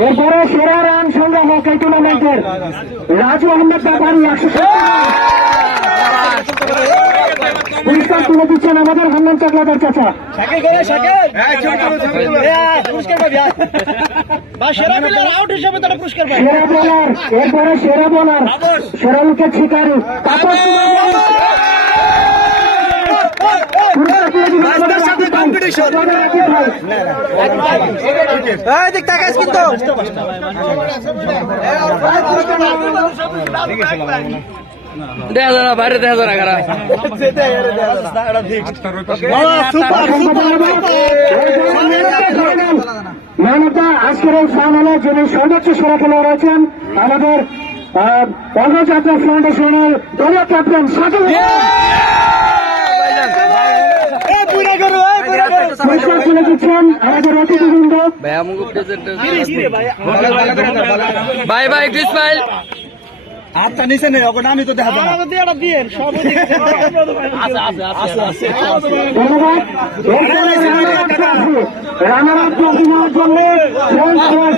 এরপরে সেরা রান সংগ্রাহক এই টুর্নামেন্টের রাজু আহমেদ ব্যাপারী 100 পুরস্কার তুলে দিচ্ছেন আমাদের হান্নান চাকলাদার চাচা। সেরা বোলার, এরপরে সেরা বোলার, সেরা উইকেট শিকারী দেখা যায় না, বাইরে দেখা যায় না খারাপ। আজকের এই ফাইনালে যিনি সর্বোচ্চ সেরা খেলোয়াড় রয়েছেন আমাদের অগ্রযাত্রা ফাউন্ডেশনের দলীয় ক্যাপ্টেন সাকিব পুরস্কার তুলে দিচ্ছেন আমাদের অতিথিবৃন্দ। Bye bye Ismail. আচ্ছা নিচে নেই ওখানে আমি তো দেখাবো না। ধন্যবাদ। রানার আপ জন্য